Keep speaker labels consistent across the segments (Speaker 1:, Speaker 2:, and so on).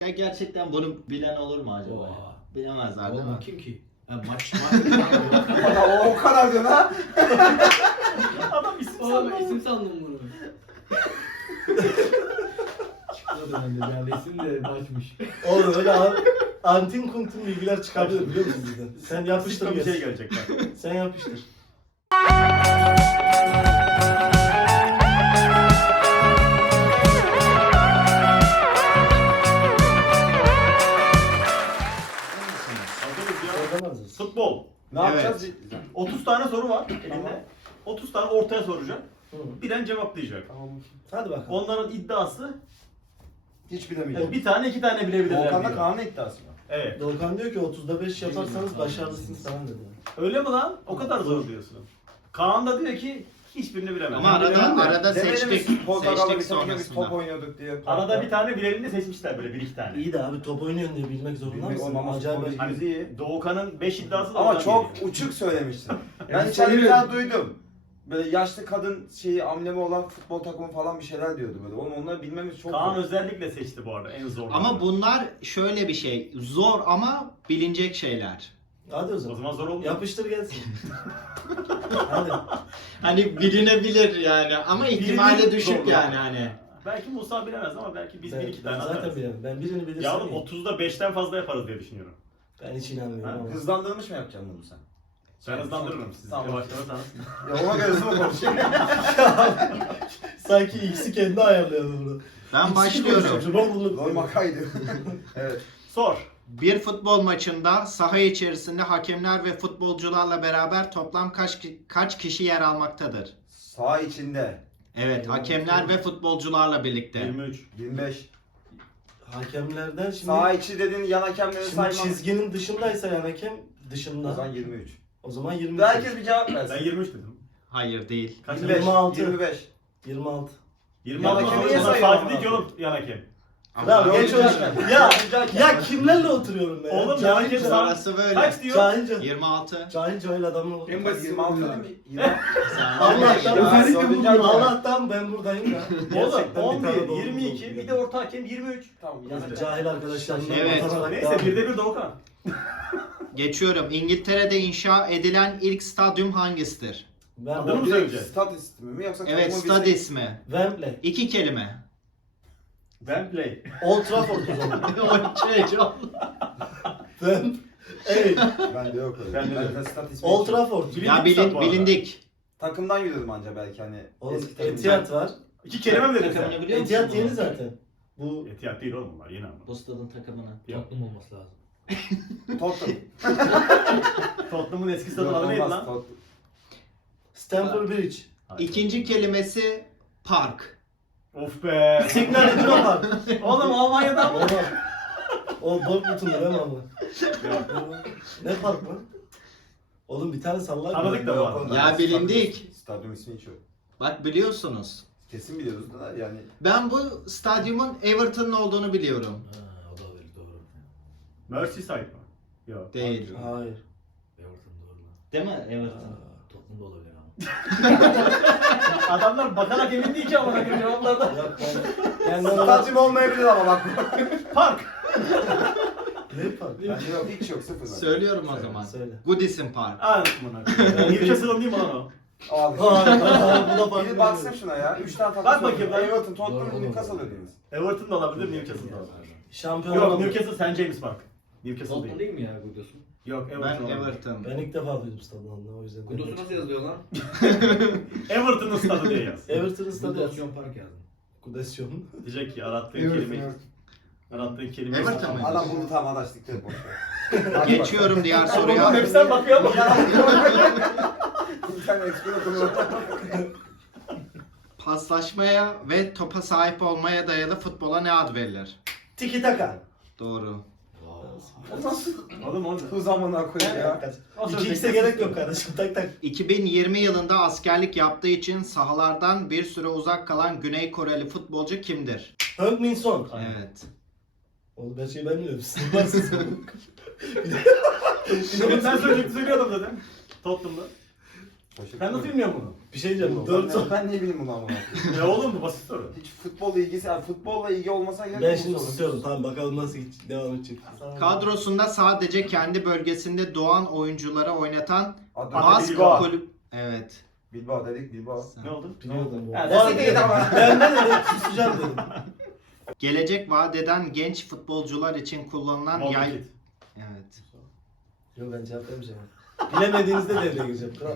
Speaker 1: Ya gerçekten bunu bilen olur mu acaba?
Speaker 2: Oha.
Speaker 1: Bilemezler değil mi?
Speaker 2: Oğlum kim ki? Ha, maç
Speaker 3: O kadar diyor ha.
Speaker 4: Adam isim
Speaker 2: Oğlum
Speaker 4: sandı.
Speaker 2: ben isim sandım bunu. Çıkmadı bende yani isim de maçmış.
Speaker 5: Oğlum öyle antin kuntin bilgiler çıkabilir biliyor musun bizden? Sen yapıştır
Speaker 4: Bir şey
Speaker 5: gelsin.
Speaker 4: gelecek bak.
Speaker 5: Sen yapıştır.
Speaker 4: Hazırız ya.
Speaker 5: Oradan hazırız.
Speaker 4: Futbol.
Speaker 3: Ne
Speaker 1: Evet.
Speaker 3: yapacağız?
Speaker 4: 30 tane soru var elinde. 30 tane ortaya soracak.
Speaker 5: Hı.
Speaker 4: Bilen cevaplayacak.
Speaker 3: Tamam.
Speaker 5: Hadi bakalım.
Speaker 4: Onların iddiası
Speaker 3: Hiç bilemeyeceğim.
Speaker 4: bir tane iki tane bilebilirler
Speaker 3: Volkan'da
Speaker 4: diyor.
Speaker 3: Kaan'ın iddiası var.
Speaker 4: Evet.
Speaker 5: Doğukan diyor ki 30'da 5 yaparsanız başarılısınız falan dedi.
Speaker 4: Öyle mi lan? O kadar zor diyorsun. Kaan da diyor ki hiçbirini bilemem.
Speaker 1: Ama
Speaker 4: Ben bilemem de.
Speaker 1: arada seçtik.
Speaker 3: Portakal'da
Speaker 1: Seçtik
Speaker 3: bir tane biz top
Speaker 1: sonrasında.
Speaker 3: oynuyorduk diye.
Speaker 4: Arada bir tane bilerini seçmişler böyle bir iki tane.
Speaker 5: İyi de abi top oynuyorsun diye bilmek zorunda
Speaker 3: Bilmek
Speaker 5: mısın?
Speaker 3: olmaz.
Speaker 5: Acayip.
Speaker 4: Hani Doğukan'ın 5 iddiası da
Speaker 3: Ama
Speaker 4: oradan
Speaker 3: çok
Speaker 4: geliyor.
Speaker 3: uçuk söylemişsin. ben
Speaker 4: Yani
Speaker 3: içeride bir
Speaker 4: söylüyorum.
Speaker 3: tane duydum. Böyle yaşlı kadın şeyi amblemi olan futbol takımı falan bir şeyler diyordu böyle. Oğlum onları bilmemiz çok
Speaker 4: Kaan
Speaker 3: zor.
Speaker 4: özellikle seçti bu arada en zor.
Speaker 1: Ama bunlar şöyle bir şey. Zor ama bilinecek şeyler.
Speaker 5: Hadi o
Speaker 4: o
Speaker 5: zaman.
Speaker 4: zaman zor oldu.
Speaker 5: Yapıştır gelsin. Hadi.
Speaker 1: Hani bilinebilir yani ama ihtimali
Speaker 4: Bilinir
Speaker 1: düşük
Speaker 4: zorlu.
Speaker 1: yani hani.
Speaker 4: Belki Musa bilemez ama belki biz
Speaker 5: Ben,
Speaker 4: bir iki
Speaker 5: ben
Speaker 4: tane
Speaker 5: zaten
Speaker 4: atarız.
Speaker 5: bilemem. Ben birini bilirsem
Speaker 4: Yavrum
Speaker 5: iyi.
Speaker 4: 30'da 5'ten fazla yaparız diye düşünüyorum.
Speaker 5: Ben hiç inanmıyorum
Speaker 4: Ha,
Speaker 5: ama.
Speaker 3: Hızlandırılmış mı yapacaksın bunu sen?
Speaker 4: Ben hızlandırırım sizi.
Speaker 3: Tamam.
Speaker 4: Yavaşlarsanız.
Speaker 3: Ya ona göre hızlı mı konuşayım?
Speaker 5: Sanki X'i kendi ayarlıyor burada.
Speaker 1: Ben başlıyorum.
Speaker 3: Lol makaydı. Evet.
Speaker 4: Sor.
Speaker 1: Bir futbol maçında saha içerisinde hakemler ve futbolcularla beraber toplam kaç kişi yer almaktadır?
Speaker 3: Sağ içinde.
Speaker 1: Evet, hakemler ve futbolcularla birlikte.
Speaker 4: 23.
Speaker 3: 25.
Speaker 5: Hakemlerden şimdi,
Speaker 3: Sağ içi dediğin yan hakemleri
Speaker 5: şimdi
Speaker 3: saymam.
Speaker 5: çizginin dışındaysa yani hakem dışında.
Speaker 3: O zaman 23.
Speaker 5: O zaman 20.
Speaker 3: Herkes bir cevap
Speaker 4: Ben
Speaker 3: versin.
Speaker 4: 23 dedim.
Speaker 1: Hayır değil.
Speaker 4: Kaç
Speaker 3: 25.
Speaker 5: 26.
Speaker 3: 25.
Speaker 5: 26.
Speaker 4: 26
Speaker 3: Yan
Speaker 4: mı?
Speaker 3: hakemi niye
Speaker 4: Sadece
Speaker 3: sayıyorsun
Speaker 4: değil ki
Speaker 3: ama?
Speaker 4: oğlum yan hakem.
Speaker 5: Tamam
Speaker 1: Ama
Speaker 5: geç
Speaker 3: Dördüncü
Speaker 5: onu.
Speaker 3: hakem.
Speaker 5: Ya
Speaker 3: Dördüncü hakem.
Speaker 5: ya kimlerle oturuyorum ben?
Speaker 4: Oğlum,
Speaker 5: Cahil
Speaker 4: hakem
Speaker 5: cahil.
Speaker 1: orası böyle.
Speaker 4: Kaç diyor?
Speaker 5: Cahilce.
Speaker 1: 26.
Speaker 5: Cahil adamla oturuyorum.
Speaker 3: En basit 26 değil mi?
Speaker 5: Allah'tan,
Speaker 3: Ya,
Speaker 5: özellikle
Speaker 3: dördüncü
Speaker 5: bugün
Speaker 3: hakem.
Speaker 5: Allah'tan ben buradayım ya.
Speaker 4: Oğlum
Speaker 5: Gerçekten bir tane
Speaker 4: 11,
Speaker 5: doğru
Speaker 4: 22,
Speaker 5: oldu.
Speaker 4: bir de orta hakem 23.
Speaker 3: Tamam.
Speaker 5: Yani cahil arkadaşlarımla
Speaker 1: Evet.
Speaker 5: utanarak
Speaker 4: Neyse
Speaker 5: devam
Speaker 4: bir de
Speaker 5: ediyorum.
Speaker 4: bir Doğukan.
Speaker 1: Geçiyorum. İngiltere'de inşa edilen ilk stadyum hangisidir?
Speaker 4: Adını mı
Speaker 3: Direkt
Speaker 4: söyleyeceğiz?
Speaker 3: stat ismi mi yoksa
Speaker 1: Evet,
Speaker 3: takımı
Speaker 1: stad
Speaker 3: bilsek-
Speaker 1: ismi.
Speaker 5: Wembley.
Speaker 1: 2 kelime.
Speaker 4: Wembley.
Speaker 5: Old Trafford o zaman. Wembley. Evet.
Speaker 3: Bende yok öyle.
Speaker 4: Bende de.
Speaker 3: Bende stat ismi.
Speaker 5: Old
Speaker 3: yok.
Speaker 5: Trafford.
Speaker 1: Ya
Speaker 4: Bilindik bu arada.
Speaker 1: bilindik.
Speaker 3: Takımdan yürüdüm anca belki hani.
Speaker 5: Oğlum
Speaker 3: eski takım.
Speaker 5: Etihad var.
Speaker 4: 2 kelime mi dedin
Speaker 1: Takımını
Speaker 4: sen?
Speaker 1: biliyor musun?
Speaker 5: Etihad
Speaker 1: bunu?
Speaker 5: yeni zaten. Bu
Speaker 4: Etihad değil oğlum bunlar yeni ama.
Speaker 1: Bu stadın takımını.
Speaker 4: Yok.
Speaker 2: Tottenham olması lazım.
Speaker 3: Tottenham.
Speaker 4: Tottenham'ın eski stadın
Speaker 3: Yok,
Speaker 4: adı neydi
Speaker 3: olmaz,
Speaker 4: lan?
Speaker 3: Tottenham.
Speaker 5: Stamford Bridge.
Speaker 1: İkinci kelimesi park.
Speaker 4: Of be.
Speaker 5: Signal Iduna Park.
Speaker 4: Oğlum Almanya'da mı?
Speaker 5: Olmaz. O Dortmund'un değil mi ama? Ne park mı? Oğlum bir tane sallar.
Speaker 4: Anladık da bu
Speaker 3: Yok,
Speaker 4: arada.
Speaker 3: oğlum,
Speaker 1: Ya
Speaker 3: ben
Speaker 1: bilindik.
Speaker 3: Stadyum ismi hiç yok.
Speaker 1: Bak biliyorsunuz.
Speaker 3: Kesin biliyoruz da yani.
Speaker 1: Ben bu stadyumun Everton'un olduğunu biliyorum.
Speaker 2: Ha, o da öyle doğru.
Speaker 4: Merseyside mi? Yok.
Speaker 1: Değil.
Speaker 5: Hayır.
Speaker 2: Everton doğru lan.
Speaker 1: Değil mi Everton?
Speaker 2: Aa, Tottenham da olabilir ama.
Speaker 4: Adamlar bakarak emin değil ki ama bakın cevaplarda.
Speaker 5: Yok ben. Yani ona
Speaker 3: Stadyum olmayabilir ama bak.
Speaker 4: Park.
Speaker 5: ne park?
Speaker 3: Bende yok hiç yok sıfır.
Speaker 1: Söylüyorum o zaman.
Speaker 5: Söyle.
Speaker 1: Goodison Park.
Speaker 4: Anlatma lan. Newcastle'ın değil mi lan o?
Speaker 3: Abi.
Speaker 5: Bu da
Speaker 3: Bir
Speaker 5: farklı.
Speaker 3: baksın şuna ya. 3 tane takım.
Speaker 4: Bak bakayım lan.
Speaker 3: Everton, Tottenham,
Speaker 2: Doğru,
Speaker 3: Newcastle
Speaker 2: doğru.
Speaker 3: dediniz.
Speaker 4: Everton da olabilir, Newcastle da olabilir.
Speaker 5: Şampiyon
Speaker 4: Yok,
Speaker 5: olamadı.
Speaker 4: Newcastle St. James Park. Newcastle
Speaker 2: Tottenham
Speaker 4: değil.
Speaker 2: değil mi ya Gudos'un?
Speaker 4: Yok,
Speaker 1: Ben
Speaker 4: Everton olabilir.
Speaker 1: Everton.
Speaker 5: Ben ilk defa duydum stadını o yüzden.
Speaker 2: Gudos'u nasıl yazılıyor lan?
Speaker 4: Everton'ın stadı diye yaz.
Speaker 5: Everton'ın stadı yaz.
Speaker 2: Gudosyon Park yazdım.
Speaker 5: Kudasyon.
Speaker 4: Diyecek ki arattığın
Speaker 3: Everton,
Speaker 4: kelime.
Speaker 3: Everton.
Speaker 4: Arattığın kelime.
Speaker 1: Everton mı?
Speaker 3: Adam bunu tam adaşlıkta boş ver.
Speaker 1: Geçiyorum diğer
Speaker 4: Soruya
Speaker 1: soruya.
Speaker 4: hepsinden bakıyor ama.
Speaker 3: Bir tane ekspert okumuyor.
Speaker 1: Paslaşmaya ve topa sahip olmaya dayalı futbola ne ad verilir?
Speaker 5: Tiki taka.
Speaker 1: Doğru.
Speaker 4: Oğlum oğlum.
Speaker 3: Bu zamana koyuyor ya.
Speaker 5: 2x'e gerek yok kardeşim tak tak.
Speaker 1: 2020 yılında askerlik yaptığı için sahalardan bir süre uzak kalan Güney Koreli futbolcu kimdir?
Speaker 5: Heung Min Son.
Speaker 1: Evet.
Speaker 5: Oğlum her şeyi ben biliyorum. Siz varsınız.
Speaker 4: Sen söyleyecektin söylüyordum zaten. Tottenham'da. Sen nasıl bilmiyorsun bunu?
Speaker 5: Bir şey diyeceğim.
Speaker 3: Ben,
Speaker 5: 4 soru.
Speaker 3: ben niye bileyim bunu amına koyayım?
Speaker 4: Ne oğlum bu basit soru.
Speaker 3: Hiç futbolla ilgisi, yani futbolla ilgi olmasa gerek
Speaker 5: Ben
Speaker 3: yok
Speaker 5: şimdi
Speaker 3: bu soru.
Speaker 5: istiyorum. Tamam bakalım nasıl devam edecek.
Speaker 1: Kadrosunda sadece kendi bölgesinde doğan oyunculara oynatan
Speaker 3: Adı
Speaker 1: Bask
Speaker 4: Bilbao.
Speaker 1: kulüp. Evet.
Speaker 3: Bilbao dedik, Bilbao.
Speaker 4: Ne oldu?
Speaker 5: Biliyordum bu.
Speaker 4: Ha,
Speaker 5: Bu arada
Speaker 3: destek ama.
Speaker 5: ben ne dedim? Kusacağım dedim.
Speaker 1: Gelecek vaat eden genç futbolcular için kullanılan yay...
Speaker 4: Modric.
Speaker 1: Evet.
Speaker 5: Yok ben cevap vermeyeceğim. Bilemediğinizde devreye gireceğim. Kral.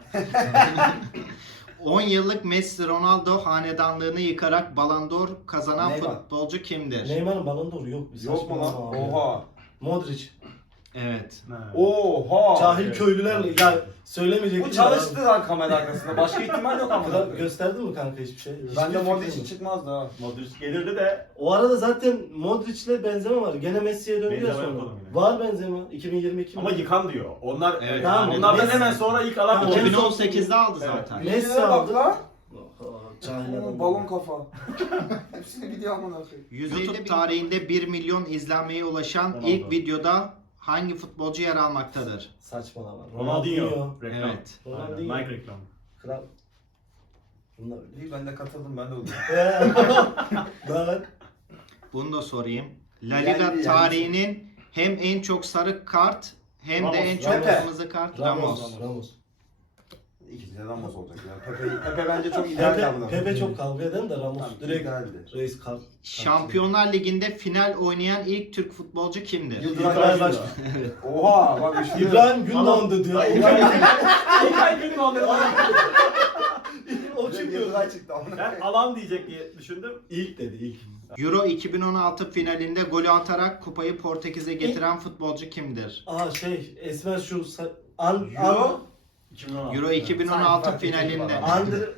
Speaker 1: 10 yıllık Messi Ronaldo hanedanlığını yıkarak Ballon d'Or kazanan
Speaker 3: Neymar.
Speaker 1: futbolcu kimdir?
Speaker 5: Neymar'ın Ballon d'Or'u yok. Bir
Speaker 3: Yok mu lan?
Speaker 5: saçmalama abi.
Speaker 3: Oha.
Speaker 5: Modric.
Speaker 1: Evet.
Speaker 4: Ha.
Speaker 3: Oha.
Speaker 5: Cahil
Speaker 4: evet.
Speaker 5: köylülerle ya söylemeyecek.
Speaker 3: Bu çalıştı lan kamera arkasında. Başka ihtimal yok ama.
Speaker 5: Gösterdin mi kanka hiçbir şey?
Speaker 3: Ben de
Speaker 5: Hiçbir
Speaker 3: Modric
Speaker 5: fikrim yok.
Speaker 3: çıkmazdı ha.
Speaker 4: Modric gelirdi de
Speaker 5: O arada zaten Modric'le benzeme var. Gene Messi'ye döndü ya
Speaker 4: Benzeme
Speaker 5: sonra.
Speaker 4: yok oğlum yine.
Speaker 5: Var benzeme. 2022
Speaker 4: ama
Speaker 5: mi?
Speaker 4: yıkan diyor. Onlar
Speaker 1: Evet,
Speaker 5: tamam,
Speaker 4: onlardan
Speaker 5: Messi-
Speaker 4: hemen sonra ilk alan
Speaker 5: Tamam,
Speaker 4: Modric.
Speaker 1: 2018'de aldı
Speaker 4: Evet.
Speaker 1: zaten.
Speaker 5: Messi
Speaker 3: Bak
Speaker 5: aldı.
Speaker 3: lan.
Speaker 5: Cahil adam.
Speaker 3: Balon kafa. Hepsini gidiyor amına koyayım.
Speaker 1: YouTube tarihinde 1 milyon izlenmeye ulaşan
Speaker 4: Ronaldo.
Speaker 1: ilk videoda hangi futbolcu yer almaktadır?
Speaker 5: Saçmalama.
Speaker 4: Ronaldinho. Reklam.
Speaker 1: Evet.
Speaker 4: Aynen,
Speaker 5: Ronaldinho.
Speaker 4: Nike reklamı.
Speaker 5: Kral. Bunlar öyle.
Speaker 3: İyi ben de katıldım ben de oldum.
Speaker 5: Ben
Speaker 1: Bunu da sorayım. La
Speaker 3: Yani-
Speaker 1: Liga
Speaker 3: yani-
Speaker 1: tarihinin hem en çok sarı kart hem
Speaker 4: Ramos,
Speaker 1: de en çok
Speaker 3: Pepe.
Speaker 1: kırmızı kart Ramos.
Speaker 5: Ramos.
Speaker 3: İkisi de Ramos olacak ya. Pepe bence çok ideal
Speaker 5: Pepe,
Speaker 3: amına
Speaker 5: Pepe
Speaker 3: koyayım.
Speaker 5: çok kavga eden de Ramos
Speaker 3: Tamam,
Speaker 5: direkt
Speaker 3: idealdi.
Speaker 5: reis kart.
Speaker 1: Şampiyonlar Ligi'nde final oynayan ilk Türk futbolcu kimdir?
Speaker 3: Yıldıray
Speaker 5: İbrahim
Speaker 3: Başkan.
Speaker 5: Başkan.
Speaker 3: Oha bak üçlü.
Speaker 5: İbrahim Gündoğan dedi ya.
Speaker 4: İlk ay günü oldu.
Speaker 5: O çünkü
Speaker 3: Yıldıray çıktı amına
Speaker 4: Ben
Speaker 3: koyayım.
Speaker 4: alan diyecek diye düşündüm.
Speaker 5: ilk dedi ilk.
Speaker 1: Euro 2016 finalinde golü atarak kupayı Portekiz'e getiren futbolcu kimdir?
Speaker 5: Aa şey Esmer şu
Speaker 3: Euro?
Speaker 4: 2016.
Speaker 1: Euro 2016
Speaker 3: Sanki
Speaker 1: finalinde.
Speaker 5: Andre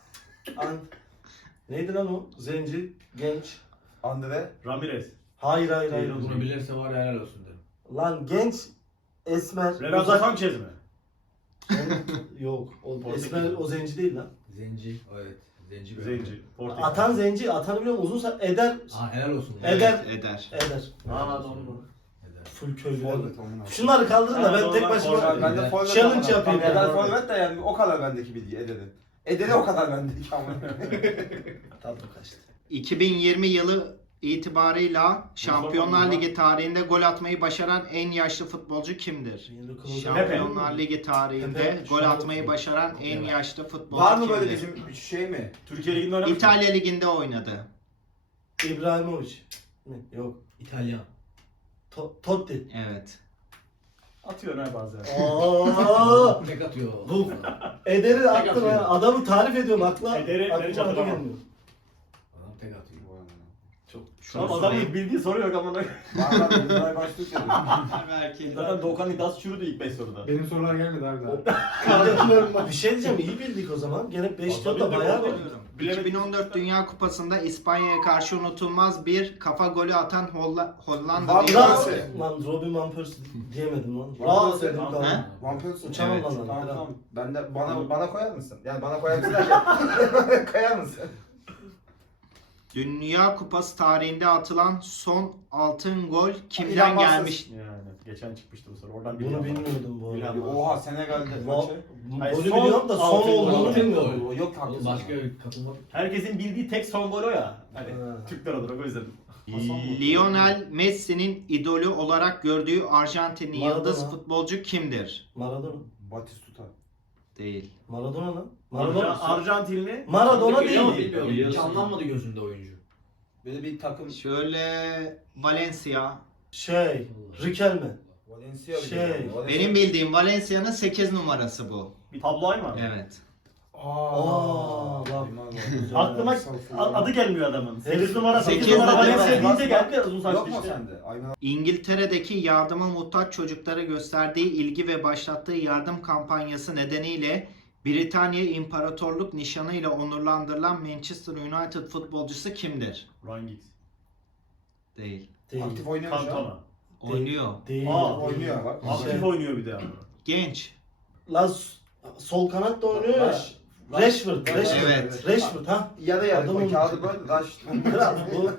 Speaker 5: neydi lan o? Zenci, genç.
Speaker 3: Andre.
Speaker 4: Ramirez.
Speaker 5: Hayır.
Speaker 2: Bunu bilirse var ya, helal olsun derim.
Speaker 5: Lan genç Esmer.
Speaker 4: Renato
Speaker 5: uzak-
Speaker 4: Sanchez mi?
Speaker 5: Yok. O
Speaker 4: Portekiz.
Speaker 5: Esmer o zenci değil lan.
Speaker 2: Zenci. Evet. Zenci.
Speaker 4: Zenci. Portekiz.
Speaker 5: Atan zenci. Atanı biliyor musun? Uzunsa Eder.
Speaker 2: Aa helal olsun.
Speaker 5: Eder.
Speaker 1: Eder.
Speaker 5: Eder.
Speaker 4: Aa doğru.
Speaker 2: Eder.
Speaker 5: Full köylü.
Speaker 3: Forvet amına koyayım.
Speaker 5: Şunları kaldırın da ben
Speaker 4: Ha,
Speaker 5: tek
Speaker 4: normal
Speaker 5: başıma
Speaker 4: forvet.
Speaker 3: Ben de forvet
Speaker 5: challenge
Speaker 3: amına
Speaker 5: yapayım.
Speaker 3: koyayım.
Speaker 5: ya.
Speaker 3: Eder forvet de yani o kadar bendeki bilgi Eder'in. Eder'e o kadar bendeki amına koyayım.
Speaker 5: Tadım kaçtı.
Speaker 1: 2020 yılı itibarıyla Şampiyonlar
Speaker 4: sormadım
Speaker 1: Ligi tarihinde gol atmayı başaran en yaşlı futbolcu kimdir? Şampiyonlar Ligi tarihinde
Speaker 5: Pepe.
Speaker 1: gol atmayı başaran en yaşlı futbolcu
Speaker 3: Var mı
Speaker 1: kimdir?
Speaker 3: böyle bizim şey mi?
Speaker 4: Türkiye Ligi'nde oynamış.
Speaker 1: İtalya Ligi'nde oynadı.
Speaker 5: İbrahimovic. Ne? Yok.
Speaker 2: İtalyan.
Speaker 5: Totti.
Speaker 1: Evet.
Speaker 4: Atıyor ha bazen.
Speaker 5: Aa!
Speaker 2: Tek atıyor.
Speaker 5: Bu Eder'i attım
Speaker 2: atıyor.
Speaker 5: ya. Adamı tarif ediyorum akla.
Speaker 4: Eder'i
Speaker 5: aklıma
Speaker 4: hiç
Speaker 5: adı
Speaker 4: hatırlamam.
Speaker 5: gelmiyor.
Speaker 2: Adam tek atıyor.
Speaker 5: Çok.
Speaker 1: Şunu
Speaker 4: Tamam adamın
Speaker 1: sorayım.
Speaker 4: bildiği soru yok ama.
Speaker 3: Var Yıldıray başlık dedim.
Speaker 4: Zaten Doğukan iddiası çürüdü ilk 5 soruda.
Speaker 2: Benim sorular gelmedi abi daha.
Speaker 5: Bir şey diyeceğim iyi bildik o zaman. Gene 5
Speaker 4: Vallahi
Speaker 5: da
Speaker 4: bildik
Speaker 5: bayağı
Speaker 4: oğlum.
Speaker 5: bildik.
Speaker 4: Bilemedim.
Speaker 1: 2014 Dünya Kupası'nda İspanya'ya karşı unutulmaz bir kafa golü atan Hollandalı
Speaker 3: Van
Speaker 5: Ras
Speaker 3: Persie.
Speaker 5: lan Robin Van Persie diyemedim lan.
Speaker 3: Van
Speaker 5: Ras
Speaker 3: Persie.
Speaker 5: dedim
Speaker 4: He?
Speaker 5: kaldım.
Speaker 3: Van Persie.
Speaker 5: Uçamam
Speaker 1: Evet.
Speaker 5: lan.
Speaker 3: Tamam
Speaker 5: kral.
Speaker 3: tamam. Ben de bana koyar mısın? Yani bana koyar mısın derken koyar mısın?
Speaker 1: Dünya Kupası tarihinde atılan son altın gol kimden
Speaker 3: İnanmazsın.
Speaker 1: gelmiş?
Speaker 4: Yani geçen çıkmıştı bu soru. Oradan
Speaker 5: Bunu
Speaker 4: biliyorum.
Speaker 5: bilmiyordum bu arada.
Speaker 4: Bilmem.
Speaker 3: Oha Senegal'de maçı.
Speaker 4: Hayır,
Speaker 5: Golü
Speaker 4: son
Speaker 5: biliyorum da son
Speaker 4: altın gol.
Speaker 5: olduğunu bilmiyorum.
Speaker 3: O yok haklısın.
Speaker 2: Başka katılmak.
Speaker 4: Herkesin bildiği tek son gol o ya. Hani
Speaker 5: Ha.
Speaker 4: Türkler olarak o yüzden.
Speaker 1: Lionel Messi'nin idolü olarak gördüğü Arjantinli
Speaker 5: Maradona.
Speaker 1: yıldız futbolcu kimdir?
Speaker 5: Maradona.
Speaker 3: Batistuta.
Speaker 1: Değil.
Speaker 5: Maradona lan. Maradona.
Speaker 4: Arjantinli.
Speaker 5: Maradona
Speaker 2: Biliyor
Speaker 5: değil.
Speaker 2: musun?
Speaker 6: Biliyorsun.
Speaker 2: Canlanmadı gözünde oyuncu.
Speaker 3: Böyle bir takım
Speaker 1: Şöyle Valencia.
Speaker 5: Riquelme.
Speaker 3: Valencia
Speaker 5: Şey,
Speaker 1: Benim bildiğim Valencia'nın 8 numarası bu.
Speaker 4: Bir tabloay mı?
Speaker 1: Evet.
Speaker 5: Aa, bak.
Speaker 4: Aklıma adı gelmiyor adamın. 8 numara 8
Speaker 1: Sekiz
Speaker 4: numara
Speaker 1: de
Speaker 4: Valencia
Speaker 1: değil mi?
Speaker 4: deyince geldi uzun saçlı
Speaker 3: Yok mu
Speaker 4: işte.
Speaker 3: sende? Aynen.
Speaker 1: İngiltere'deki yardıma muhtaç çocuklara gösterdiği ilgi ve başlattığı yardım kampanyası nedeniyle Britanya İmparatorluk nişanıyla onurlandırılan Manchester United futbolcusu kimdir?
Speaker 4: Ryan Giggs.
Speaker 1: Değil.
Speaker 5: Değil.
Speaker 3: Aktif oynuyor mu şu an?
Speaker 4: Cantona.
Speaker 1: Oynuyor.
Speaker 5: Değil.
Speaker 4: Aa,
Speaker 3: oynuyor bak.
Speaker 4: Aktif oynuyor bir de ama.
Speaker 1: Genç.
Speaker 5: Lan sol kanat da oynuyor ya. Rashford.
Speaker 1: Evet.
Speaker 5: Rashford ha.
Speaker 3: Yarı yarı
Speaker 5: Adamın-
Speaker 3: koy. Kağıdı böyle rush.
Speaker 5: Bu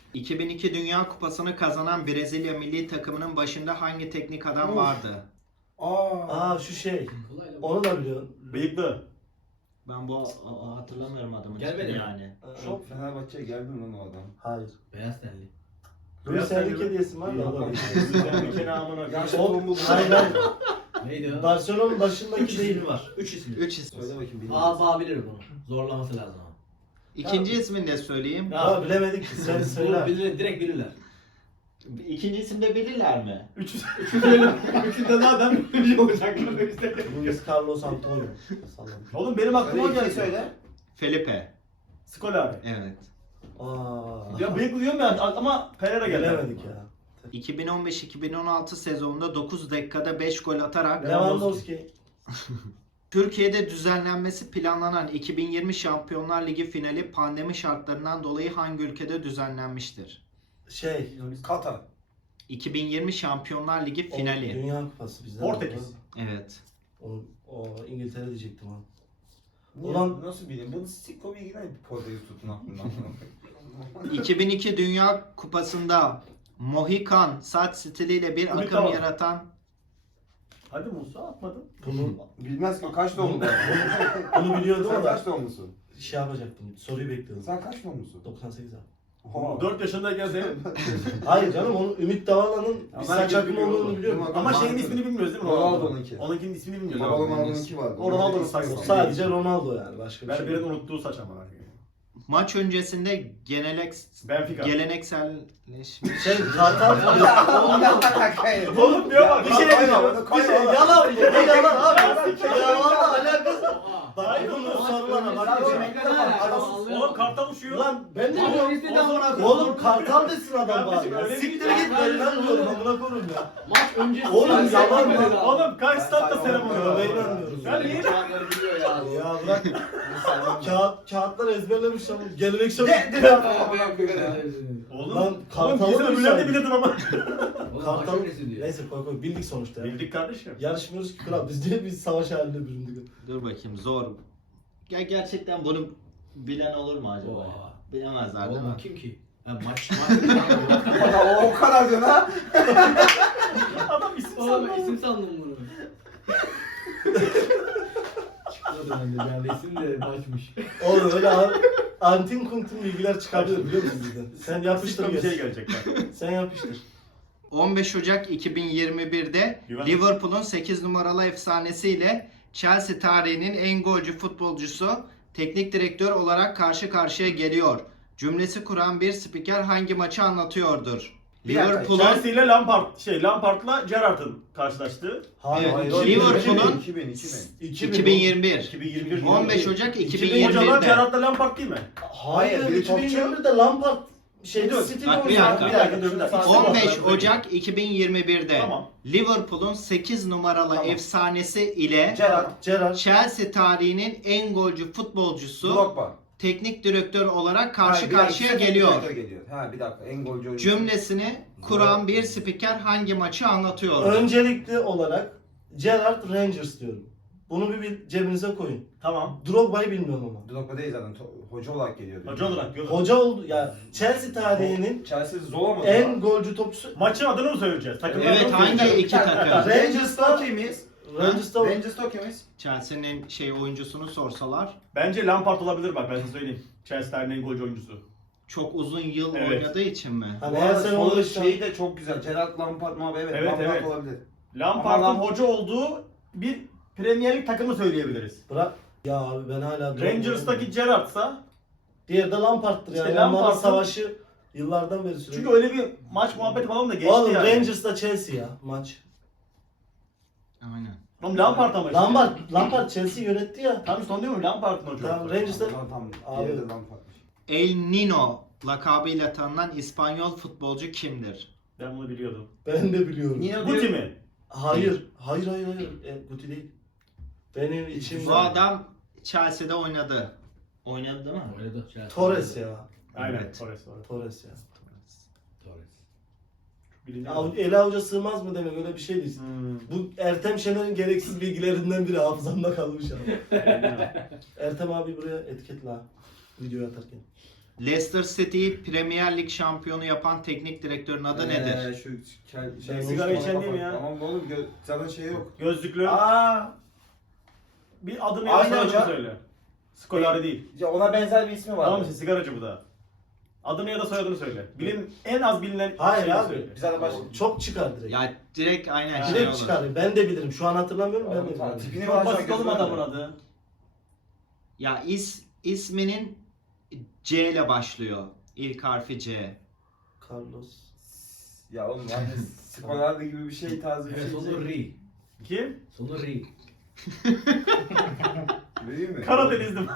Speaker 1: 2002 Dünya Kupası'nı kazanan Brezilya milli takımının başında hangi teknik adam
Speaker 5: Of.
Speaker 1: vardı?
Speaker 5: Aa şu şey.
Speaker 2: Kolay lan.
Speaker 5: Onu da biliyorum.
Speaker 4: Bıyıklı.
Speaker 1: Ben bu hatırlamıyorum adamın
Speaker 2: Gelmedi
Speaker 1: ismini
Speaker 2: mi?
Speaker 1: yani.
Speaker 3: Çok Fenerbahçe'ye geldi mi lan o adam?
Speaker 5: Hayır.
Speaker 2: Beyaz tenli.
Speaker 5: Luis Enrique diyesin var da o da değil.
Speaker 4: Ben bir kere amına.
Speaker 3: Yaşlı
Speaker 5: O-
Speaker 3: tombul.
Speaker 5: Hayır hayır.
Speaker 2: Neydi o?
Speaker 5: Barcelona'nın başındaki
Speaker 2: 3
Speaker 5: değil.
Speaker 2: ismi var. 3 ismi.
Speaker 1: 3 isim.
Speaker 3: Söyle bakayım bilmiyorum.
Speaker 2: Ağza bilir bunu. Zorlaması lazım ama.
Speaker 1: İkinci ismini de söyleyeyim.
Speaker 5: Ya bilemedik ki sen
Speaker 2: Bu
Speaker 5: söyle.
Speaker 2: bilir, direkt bilirler.
Speaker 1: İkinci isim de bilirler mi?
Speaker 4: 300.
Speaker 2: Üçünde zaten birinci olacak.
Speaker 5: Luis Carlos Antonio. Salladım.
Speaker 4: Oğlum benim aklıma
Speaker 3: Söyle,
Speaker 4: geldi.
Speaker 3: söyle.
Speaker 1: Felipe.
Speaker 4: Scolari.
Speaker 1: Evet.
Speaker 5: Aa.
Speaker 4: Ya bıyıklı diyorum ya ama Pereira geldi.
Speaker 5: Bilemedik ya.
Speaker 1: 2015-2016 sezonunda 9 dakikada 5 gol atarak
Speaker 5: Lewandowski.
Speaker 1: Türkiye'de düzenlenmesi planlanan 2020 Şampiyonlar Ligi finali pandemi şartlarından dolayı hangi ülkede düzenlenmiştir?
Speaker 5: Şey.
Speaker 3: Katar.
Speaker 1: 2020 Şampiyonlar Ligi
Speaker 5: o
Speaker 1: finali.
Speaker 5: Dünya Kupası bizden.
Speaker 4: Portekiz.
Speaker 1: Evet.
Speaker 5: O İngiltere diyecektim ha.
Speaker 3: Ulan nasıl bileyim? Bunu Sikko bilgiler Portekiz tutun aklımdan.
Speaker 1: 2002 Dünya Kupası'nda Mohikan saç stiliyle bir
Speaker 4: Ümit
Speaker 1: akım
Speaker 4: Davala.
Speaker 1: yaratan
Speaker 4: Hadi Musa atmadın.
Speaker 5: Bunu
Speaker 3: Bilmez ki kaç doğumlu?
Speaker 5: bunu biliyordum
Speaker 3: Sen
Speaker 5: ama
Speaker 3: kaç doğumlusun?
Speaker 5: şey yapacaktım. Soruyu bekliyordum.
Speaker 3: Sen kaç doğumlusun?
Speaker 5: 98 abi.
Speaker 3: Oha.
Speaker 4: 4 yaşındayken sen.
Speaker 5: Hayır canım onun Ümit Davala'nın
Speaker 4: Ya
Speaker 5: bir
Speaker 4: ben
Speaker 5: saç
Speaker 4: de
Speaker 5: akımı
Speaker 4: biliyorum.
Speaker 5: olduğunu biliyorum.
Speaker 4: Ama şeyin ismini bilmiyoruz değil mi?
Speaker 3: Ronaldo'nunki.
Speaker 4: Onunkinin ismini bilmiyoruz.
Speaker 3: Ronaldo'nunki vardı.
Speaker 4: O Ronaldo'nun saçı.
Speaker 5: O sadece Ronaldo yani başka bir şey.
Speaker 4: Berber'in
Speaker 5: yok.
Speaker 4: unuttuğu saç ama.
Speaker 1: maç öncesinde
Speaker 4: Benfica.
Speaker 1: gelenekselleşmiş.
Speaker 5: Şey kartal
Speaker 4: Oğlum diyor bak.
Speaker 5: bir şey diyeceğim. Bir şey yalan bu. Ne yalan abi. Ya valla alakası. Bak bunun sorularına bak.
Speaker 4: Oğlum kartal uçuyor.
Speaker 5: Lan ben de
Speaker 2: Oğlum,
Speaker 5: diyorum.
Speaker 2: istedi amına koyayım.
Speaker 5: Oğlum kartal desin adam
Speaker 4: Kardeşim,
Speaker 5: bari.
Speaker 4: öyle
Speaker 5: Siktir
Speaker 2: değil.
Speaker 5: git ben inanmıyorum amına koyayım ya.
Speaker 2: Maç öncesi.
Speaker 5: Oğlum, yalan lan.
Speaker 4: Oğlum kaç statta seremoni
Speaker 5: Tövbe
Speaker 4: var?
Speaker 5: inanmıyorum.
Speaker 4: Sen iyi.
Speaker 2: biliyor ya.
Speaker 5: Ya bırak. Kağıtlar ezberlemiş ama geleneksel.
Speaker 4: Oğlum.
Speaker 5: Lan
Speaker 4: Oğlum
Speaker 5: kartalı
Speaker 4: biz
Speaker 5: mı
Speaker 4: öbürlerini
Speaker 5: sayın?
Speaker 4: bilirdim ama.
Speaker 5: Kartal. Neyse koy koy bildik sonuçta ya.
Speaker 4: Bildik kardeşim.
Speaker 5: Yarışmıyoruz ki kral. Biz niye biz savaş halinde büründük?
Speaker 1: Dur bakayım zor. Ya gerçekten bunu bilen olur mu acaba?
Speaker 2: Oha.
Speaker 1: Bilemezler değil mi?
Speaker 2: Oğlum kim ki? Ha, maç.
Speaker 3: O kadar diyor ha.
Speaker 4: Adam isim
Speaker 2: Oğlum
Speaker 4: sandı.
Speaker 2: isim sandım bunu. Çıkmadı bende. Yani isim de maçmış.
Speaker 5: Oğlum öyle antin kuntin bilgiler çıkabilir biliyor musun bizden? Sen yapıştır
Speaker 4: Bir şey
Speaker 5: geç.
Speaker 4: gelecek bak.
Speaker 5: Sen yapıştır.
Speaker 1: 15 Ocak 2021'de
Speaker 4: Juventus.
Speaker 1: Liverpool'un 8 numaralı efsanesiyle Chelsea tarihinin en golcü futbolcusu teknik direktör olarak karşı karşıya geliyor. Cümlesi kuran bir spiker hangi maçı anlatıyordur?
Speaker 3: Bir dakika,
Speaker 1: Liverpool'un
Speaker 4: Chelsea ile Lampard'la Gerrard'ın karşılaştığı.
Speaker 5: Hayır
Speaker 1: Evet,
Speaker 5: hayır.
Speaker 1: Liverpool'un
Speaker 3: 2000.
Speaker 1: 2021
Speaker 4: 2021.
Speaker 1: 15 Ocak
Speaker 4: Hocalar
Speaker 1: 2021'de.
Speaker 4: Gerrard'la Lampard değil mi?
Speaker 5: Hayır,
Speaker 3: Hayır, biri topçu.
Speaker 5: 2021'de Lampard şeyde
Speaker 4: Dur,
Speaker 5: City'de
Speaker 1: bak, bir
Speaker 5: oynuyor.
Speaker 1: dakika.
Speaker 4: Bir dakika, dur, bir dakika.
Speaker 1: 15 Ocak 2021'de
Speaker 4: Tamam.
Speaker 1: Liverpool'un 8 numaralı
Speaker 3: Tamam.
Speaker 1: efsanesi ile
Speaker 5: Gerrard.
Speaker 1: Chelsea tarihinin en golcü futbolcusu
Speaker 3: Drogba.
Speaker 1: teknik direktör olarak karşı
Speaker 3: Hayır, bir dakika,
Speaker 1: karşıya
Speaker 3: teknik
Speaker 1: geliyor.
Speaker 3: direktör geliyor. Ha bir dakika en golcü oyuncu.
Speaker 1: Cümlesini kuran bir spiker hangi maçı anlatıyor?
Speaker 5: Öncelikli olarak Gerrard Rangers diyorum. Bunu bir cebinize koyun.
Speaker 4: Tamam.
Speaker 5: Drogba'yı bilmiyorum ama.
Speaker 3: Drogba değil zaten hoca olarak geliyor.
Speaker 4: Hoca olarak diyor.
Speaker 5: Hoca oldu ya Chelsea tarihinin
Speaker 3: Chelsea zor mu?
Speaker 5: en golcü topçusu
Speaker 4: Maçın adını mı söyleyeceğiz? Takımın
Speaker 1: Evet,
Speaker 4: adını mı
Speaker 1: hangi
Speaker 4: söyleyeceğiz?
Speaker 1: iki takım?
Speaker 3: Rangers'ta kimiz?
Speaker 5: Rangers'ta
Speaker 3: Rangers'ta kimiz?
Speaker 1: Chelsea'nin oyuncusunu sorsalar
Speaker 4: Bence Lampard olabilir bak ben size söyleyeyim. Chelsea tarihinin en golcü oyuncusu.
Speaker 1: çok uzun yıl
Speaker 4: Evet.
Speaker 1: oynadığı için mi?
Speaker 5: hani
Speaker 3: Bu
Speaker 5: her
Speaker 3: arada
Speaker 5: sene
Speaker 3: onun
Speaker 5: onu
Speaker 3: şeyi de çok güzel. Gerrard Lampard muhabbeti evet.
Speaker 4: Evet,
Speaker 3: Lampard
Speaker 4: evet.
Speaker 3: olabilir.
Speaker 4: Lampard'ın
Speaker 3: Ama
Speaker 4: hoca olduğu bir Premier Lig takımı söyleyebiliriz.
Speaker 5: bırak. Ya abi ben hala
Speaker 4: Rangers'taki Gerrard'sa
Speaker 5: diğer de Lampard'tır yani.
Speaker 4: İşte
Speaker 5: Onların
Speaker 4: Lampard'ın-
Speaker 5: savaşı yıllardan beri sürüyor.
Speaker 4: çünkü öyle bir maç muhabbeti falan da geçti
Speaker 5: Oğlum
Speaker 4: yani.
Speaker 5: Rangers'la Chelsea ya maç.
Speaker 1: Aynen.
Speaker 4: Oğlum Lampard ama işte.
Speaker 5: Lampard Chelsea yönetti ya.
Speaker 4: Tam işte onu diyorum Lampard'ın hoca.
Speaker 5: Tamam,
Speaker 4: olduğu.
Speaker 5: Rangers'ta
Speaker 3: Tamam.
Speaker 5: Abi.
Speaker 3: Diğeri de Lampard'mış.
Speaker 1: El Nino lakabıyla tanınan İspanyol futbolcu kimdir?
Speaker 4: Ben bunu biliyordum.
Speaker 5: ben de biliyorum.
Speaker 3: Nino
Speaker 4: Guti
Speaker 3: diyor-
Speaker 4: mi?
Speaker 5: Hayır. Hayır. Guti değil. Benim içimde
Speaker 1: Bu adam Chelsea'de oynadı. Oynadı değil mi?
Speaker 2: Oynadı. Chelsea.
Speaker 5: Torres ya.
Speaker 4: Aynen.
Speaker 1: Evet.
Speaker 4: Torres var.
Speaker 5: Torres ya.
Speaker 2: Torres.
Speaker 4: Bilindik.
Speaker 5: Ele avuca sığmaz mı demek öyle bir şey değil. Bu Ertem Şener'in gereksiz bilgilerinden biri hafızamda kalmış abi. Ertem abi buraya etiketle ha. Videoyu atarken.
Speaker 1: Leicester City'yi Premier Lig şampiyonu yapan teknik direktörün adı nedir?
Speaker 4: Sigara içen değil mi ya?
Speaker 3: Tamam oğlum zaten şey yok.
Speaker 4: Gözlüklü.
Speaker 3: Aa,
Speaker 4: Bir adını ya da
Speaker 3: Aynı
Speaker 4: soyadını
Speaker 3: hocam.
Speaker 4: söyle. Skolari değil.
Speaker 3: ya ona benzer bir ismi var.
Speaker 4: Tamam işte sigaracı bu da. Adını ya da soyadını söyle. En az bilinen
Speaker 5: Hayır
Speaker 4: şeyi
Speaker 5: abi.
Speaker 4: söyle.
Speaker 3: Biz hadi başlayalım.
Speaker 5: Çok çıkar direkt.
Speaker 1: Ya direkt aynen
Speaker 4: Ha.
Speaker 1: şey
Speaker 5: Direkt
Speaker 1: olur.
Speaker 5: çıkar. Ben de bilirim. Şu an hatırlamıyorum ben de
Speaker 3: Tamam,
Speaker 5: bilirim.
Speaker 3: tipini
Speaker 4: Çok
Speaker 3: var,
Speaker 4: basit oğlum
Speaker 3: gözüme
Speaker 4: adamın
Speaker 3: de.
Speaker 4: adı.
Speaker 1: Ya isminin C ile başlıyor. İlk harfi C.
Speaker 5: Carlos.
Speaker 3: Ya oğlum aynı Skolardi gibi bir şey tarzı bir şey.
Speaker 2: Sonu Ri.
Speaker 4: Kim?
Speaker 2: Sonu Ri.
Speaker 3: Değil mi?
Speaker 4: Karadenizli.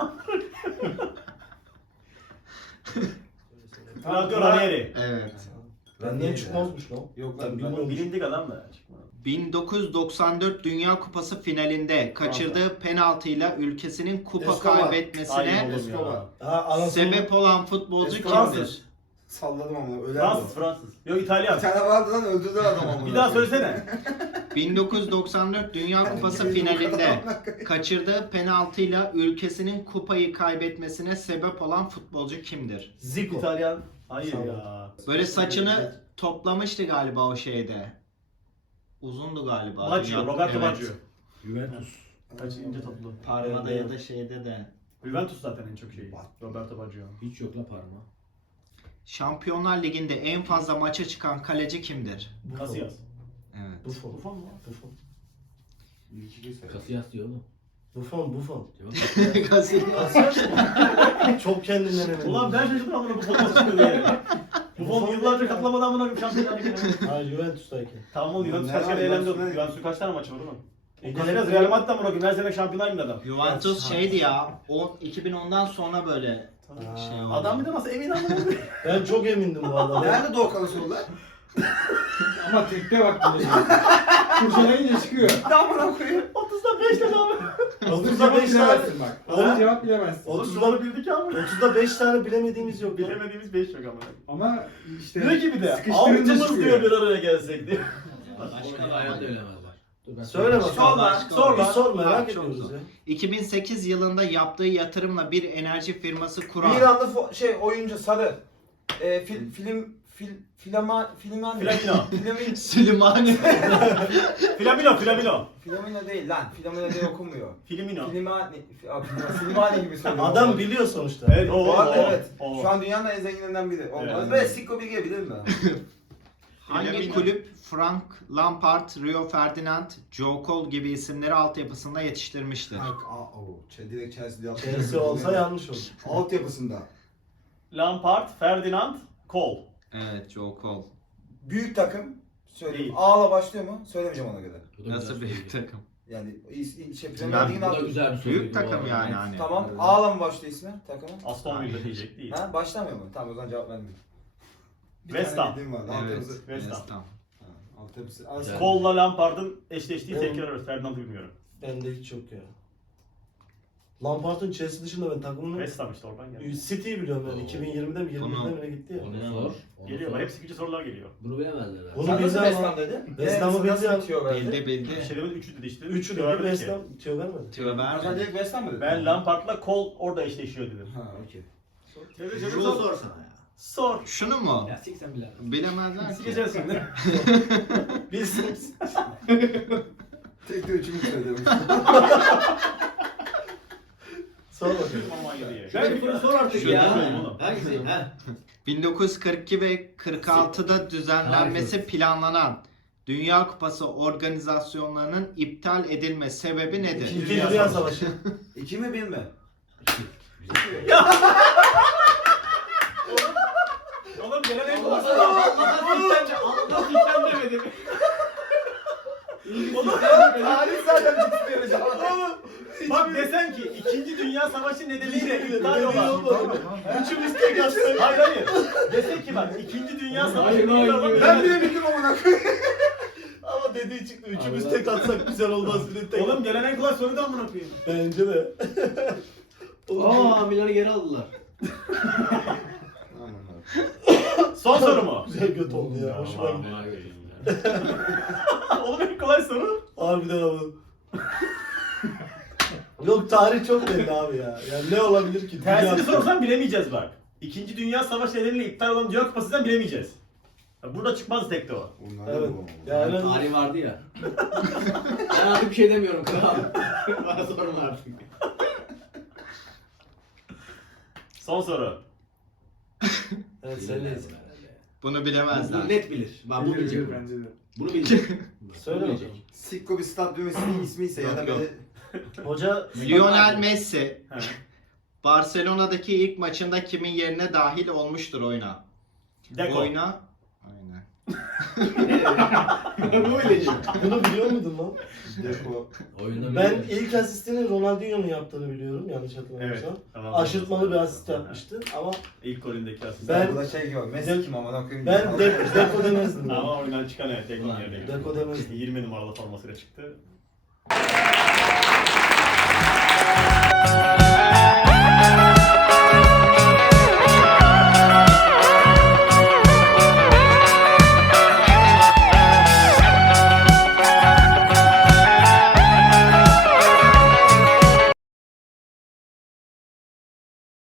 Speaker 4: Claudio Ranieri.
Speaker 1: Evet.
Speaker 5: Benden çıkmazmış lan.
Speaker 3: Yok
Speaker 5: Ben
Speaker 3: lan
Speaker 5: bilmiyorum.
Speaker 4: Bilindik adam da.
Speaker 1: 1994 Dünya Kupası finalinde kaçırdığı penaltıyla ülkesinin kupa
Speaker 5: Escobar.
Speaker 1: kaybetmesine
Speaker 4: Aynen.
Speaker 3: Escobar.
Speaker 5: Ha, anasını...
Speaker 1: sebep olan futbolcu
Speaker 4: Fransız.
Speaker 1: kimdir?
Speaker 3: Salladım ama öyle.
Speaker 4: Fransız. Yok İtalyan.
Speaker 3: Bir tane vardı lan öldürdü adam ama.
Speaker 4: Bir daha söylesene.
Speaker 1: 1994 Dünya Kupası finalinde kaçırdığı penaltıyla ülkesinin kupayı kaybetmesine sebep olan futbolcu kimdir?
Speaker 5: Zico.
Speaker 4: İtalyan. Hayır
Speaker 5: Sağ ol.
Speaker 4: ya.
Speaker 1: Böyle saçını toplamıştı galiba o şeyde. Uzundu galiba.
Speaker 4: Baggio, Roberto
Speaker 1: Evet.
Speaker 4: Baggio.
Speaker 2: Juventus.
Speaker 4: Kaç ince toplu.
Speaker 1: Parmada ya da şeyde de.
Speaker 4: Juventus zaten en çok şeyi. Roberto Baggio.
Speaker 2: Hiç yok la parma.
Speaker 1: Şampiyonlar Ligi'nde en fazla maça çıkan kaleci kimdir?
Speaker 4: Casillas.
Speaker 1: Evet.
Speaker 5: Buffon.
Speaker 4: Buffon mu?
Speaker 5: Buffon.
Speaker 2: Casillas diyor oğlum.
Speaker 5: Buffon.
Speaker 2: Cevap.
Speaker 1: Casillas.
Speaker 5: Çok kendinden emin.
Speaker 4: Ulan ben şaşırdım amına bu futbol çıkıyor diye. Buffon yıllarca katılamadı amına koyayım Şampiyonlar Ligi'ne.
Speaker 5: Hayır Juventus'tayken.
Speaker 4: Tamam oğlum Juventus
Speaker 3: Ne
Speaker 4: kaç
Speaker 3: var,
Speaker 4: kere elendi.
Speaker 3: Juventus'un ne?
Speaker 4: Juventus'un kaç tane maçı var oğlum?
Speaker 5: E,
Speaker 4: Casillas Real Madrid'den amına koyayım. Her sene Şampiyonlar Ligi'nde adam.
Speaker 1: Juventus şeydi ya. 2010'dan sonra böyle şey oldu.
Speaker 4: Adam bir de nasıl emin amına koyayım.
Speaker 5: Ben çok emindim vallahi.
Speaker 3: Nerede Doğukan'ın sorular?
Speaker 2: Ama tekte bak bir de. Kurcalayınca çıkıyor.
Speaker 3: Damına koyayım.
Speaker 4: 30'da 5 tane abi.
Speaker 5: 30'da 5 tane.
Speaker 2: bilemezsin bak. Ona cevap bilemezsin.
Speaker 5: 30'da
Speaker 4: bildik ya amına.
Speaker 5: 30'da 5 tane bilemediğimiz yok ya.
Speaker 4: Bilemediğimiz 5 yok amına.
Speaker 2: Ama işte
Speaker 4: Diyor ki bir de
Speaker 2: sıkıştırınca
Speaker 4: altımız
Speaker 2: çıkıyor.
Speaker 4: diyor bir araya gelsek diyor.
Speaker 2: Başka hayatta bilemezler. Dur ben
Speaker 5: Söyle
Speaker 2: sorayım.
Speaker 5: bakalım.
Speaker 1: Sor lan.
Speaker 5: Bir sor merak
Speaker 1: Çok
Speaker 5: ediyoruz
Speaker 1: zor.
Speaker 5: ya.
Speaker 1: 2008 yılında yaptığı yatırımla bir enerji firması kuran
Speaker 3: İranlı oyuncu sarı. Filamin.
Speaker 1: Süleymani.
Speaker 4: Filamino.
Speaker 3: Filamino değil lan. Filamino diye okunmuyor.
Speaker 4: Filimino.
Speaker 3: Filimani gibi söylüyorum.
Speaker 5: Adam biliyor sonuçta.
Speaker 4: Evet o.
Speaker 3: Bu arada evet.
Speaker 4: o.
Speaker 3: Şu an dünyanın en zengininden biri.
Speaker 4: Evet.
Speaker 3: Böyle Sikko Bilge bilir mi?
Speaker 1: Hangi kulüp Frank Lampard, Rio Ferdinand, Joe Cole gibi isimleri altyapısında yetiştirmiştir?
Speaker 3: Direkt Chelsea diye
Speaker 5: Chelsea olsa yanlış olur.
Speaker 3: altyapısında.
Speaker 4: Lampard, Ferdinand, Cole.
Speaker 1: Evet, Joe Cole.
Speaker 3: Büyük takım. Söyleyeyim.
Speaker 4: Değil.
Speaker 3: A'la başlıyor mu? Söylemeyeceğim ona göre.
Speaker 2: Bu da
Speaker 1: Nasıl
Speaker 2: güzel
Speaker 1: büyük
Speaker 2: soru.
Speaker 1: takım?
Speaker 3: Yani Premier
Speaker 1: Ben-
Speaker 3: Lig'in
Speaker 2: Bu da
Speaker 3: altı.
Speaker 2: güzel bir soru.
Speaker 1: Büyük takım yani hani.
Speaker 3: Tamam. A'la mı başlıyor ismi takımın?
Speaker 4: Aston Villa diyecek değil.
Speaker 3: Ha başlamıyor mu? Tamam o zaman cevap vermiyorum. Bir
Speaker 4: West
Speaker 3: tane
Speaker 4: Ham.
Speaker 3: bildiğim vardı.
Speaker 1: Evet,
Speaker 3: Altyapısı.
Speaker 4: West Ham.
Speaker 1: West Ham.
Speaker 3: Ha, Altyapısı.
Speaker 2: Güzel.
Speaker 4: Cole'la Lampard'ın eşleştiği
Speaker 5: Evet.
Speaker 4: tekrar arası. Ferdinand'ı bilmiyorum.
Speaker 5: Bende hiç yok ya. Lampard'ın Chelsea dışında ben takımını
Speaker 4: West Ham işte oradan geldi.
Speaker 5: City'yi biliyorum ben.
Speaker 2: Oo.
Speaker 5: 2020'de mi 21'de mi ne gitti ya.
Speaker 2: Onu sor. Onu
Speaker 4: Geliyor.
Speaker 2: sor.
Speaker 4: Hep sıkıcı sorular geliyor.
Speaker 2: Bunu bilemezler.
Speaker 5: Bunu
Speaker 3: Sen nasıl
Speaker 5: bildi
Speaker 3: West
Speaker 5: ama-
Speaker 3: Ham dedin?
Speaker 5: West Ham'ı bildi
Speaker 3: Nasıl
Speaker 5: ama-
Speaker 3: bitiyor verdi?
Speaker 1: Bildi
Speaker 4: Bir
Speaker 1: bildi.
Speaker 4: şey demedi 3'ü dedi işte.
Speaker 5: Üçü
Speaker 4: Tüyo
Speaker 5: de
Speaker 4: vermedi
Speaker 5: West
Speaker 4: ki.
Speaker 5: Ham tüyo vermedi.
Speaker 1: Tüyo
Speaker 3: Sen
Speaker 1: vermedi.
Speaker 3: direkt West Ham mı dedin?
Speaker 4: Ben Lampard'la Cole orada eşleşiyor dedim.
Speaker 3: Ha okey.
Speaker 1: Şunu
Speaker 2: sorsana ya.
Speaker 4: Sor.
Speaker 1: Şunu mu?
Speaker 2: Ya siksen bilemez.
Speaker 1: Bilemezler ki.
Speaker 4: Sikeceğiz şimdi.
Speaker 5: Biz
Speaker 3: Tek de üçümü söyledim.
Speaker 5: sor bakayım.
Speaker 4: Aman diye.
Speaker 2: Şöyle bir soru sor artık
Speaker 1: Şöyle
Speaker 2: ya.
Speaker 4: söyleyeyim oğlum.
Speaker 2: Hangisi? Ha.
Speaker 1: 1942 ve 46'da düzenlenmesi planlanan Dünya Kupası organizasyonlarının iptal edilme sebebi nedir?
Speaker 5: İkinci Dünya Savaşı.
Speaker 3: 2 mi 1 mi?
Speaker 4: Oğlum gelen en kolay soru. Allah'tan fikten demedim.
Speaker 3: Tarih zaten bitmiyor.
Speaker 4: Bak desen ki 2. Dünya Savaşı nedeniyle iptal olan.
Speaker 5: Üçümüz tek atsak.
Speaker 4: Hayır. Desen ki bak 2. Dünya Savaşı
Speaker 2: Hayır,
Speaker 4: nedeniyle olan.
Speaker 2: hayır.
Speaker 3: Ben bile bildim amına koyayım.
Speaker 5: Ama dediği çıktı. Üçümüz
Speaker 2: Allah.
Speaker 5: tek atsak güzel olmaz. Bir de tek.
Speaker 4: Oğlum gelen en kolay soruyu da amına koyayım.
Speaker 5: Bence de.
Speaker 2: Aa Milan'ı geri aldılar.
Speaker 4: Son soru mu?
Speaker 5: Güzel göt oldu ya. Hoşuma gitti.
Speaker 2: Vay be.
Speaker 4: Oğlum en kolay soru.
Speaker 5: Harbiden ama. Yok tarih çok belli abi ya. Yani ne olabilir ki?
Speaker 4: Tersini
Speaker 5: Dünya-
Speaker 4: sorsan bilemeyeceğiz bak. İkinci Dünya Savaşı nedeniyle iptal olan Dünya Kupası'ndan bilemeyeceğiz. Ya burada çıkmaz tekte o.
Speaker 3: Onlar
Speaker 5: Evet.
Speaker 3: da
Speaker 5: Ya öyle
Speaker 6: Tarih vardı ya. Ben artık bir şey demiyorum kral. Bana sorma artık.
Speaker 4: Son soru.
Speaker 5: Evet sendeyiz.
Speaker 1: Bunu
Speaker 6: Bu
Speaker 1: bilemezler.
Speaker 6: net bilir. Bak bu bilecek.
Speaker 2: Bilir bence de.
Speaker 6: Bunu bilecek.
Speaker 5: Söyle
Speaker 6: Bunu
Speaker 5: bakalım.
Speaker 3: Sikko bir stadyum ismi ise ya da
Speaker 1: Yok, yok.
Speaker 3: böyle
Speaker 5: Hoca
Speaker 1: Lionel Messi
Speaker 4: He.
Speaker 1: Barcelona'daki ilk maçında kimin yerine dahil olmuştur oyuna?
Speaker 4: Deko.
Speaker 1: Oyuna. Aynen.
Speaker 6: Bu bilecek.
Speaker 5: bunu biliyor muydun lan?
Speaker 3: Deko.
Speaker 6: Oyunda
Speaker 5: Ben ilk asistini Ronaldinho'nun yaptığını biliyorum yanlış
Speaker 4: Evet.
Speaker 5: hatırlamıyorsam.
Speaker 4: Tamam.
Speaker 5: Aşırtmalı bir asist yapmıştı ama
Speaker 4: İlk golündeki asist.
Speaker 5: Ben-
Speaker 3: Bu da şey gibi Messi kim amına koyayım.
Speaker 5: ben Deko demezdim.
Speaker 4: Ama oyundan çıkan evet Deko'nun
Speaker 6: Ulan,
Speaker 4: yerine.
Speaker 5: Deko demezdim.
Speaker 4: 20 numaralı formasıyla çıktı.